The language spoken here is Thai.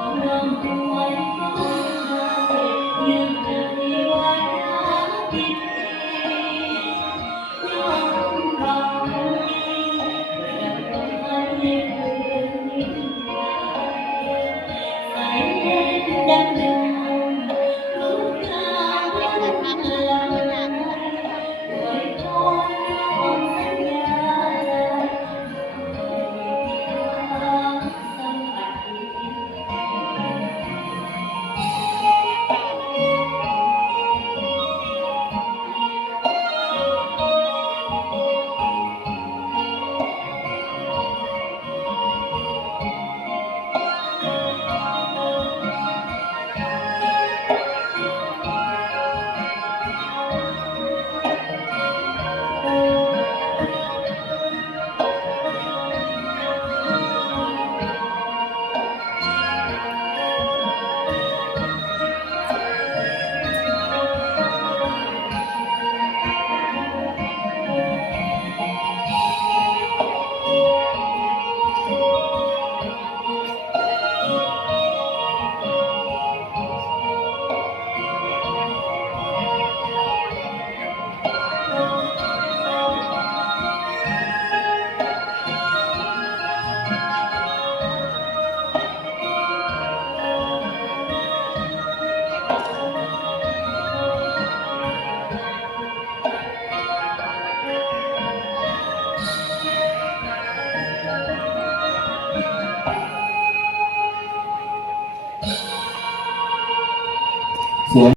ความรักเไว้ก็ไม่ได้เยบเดิ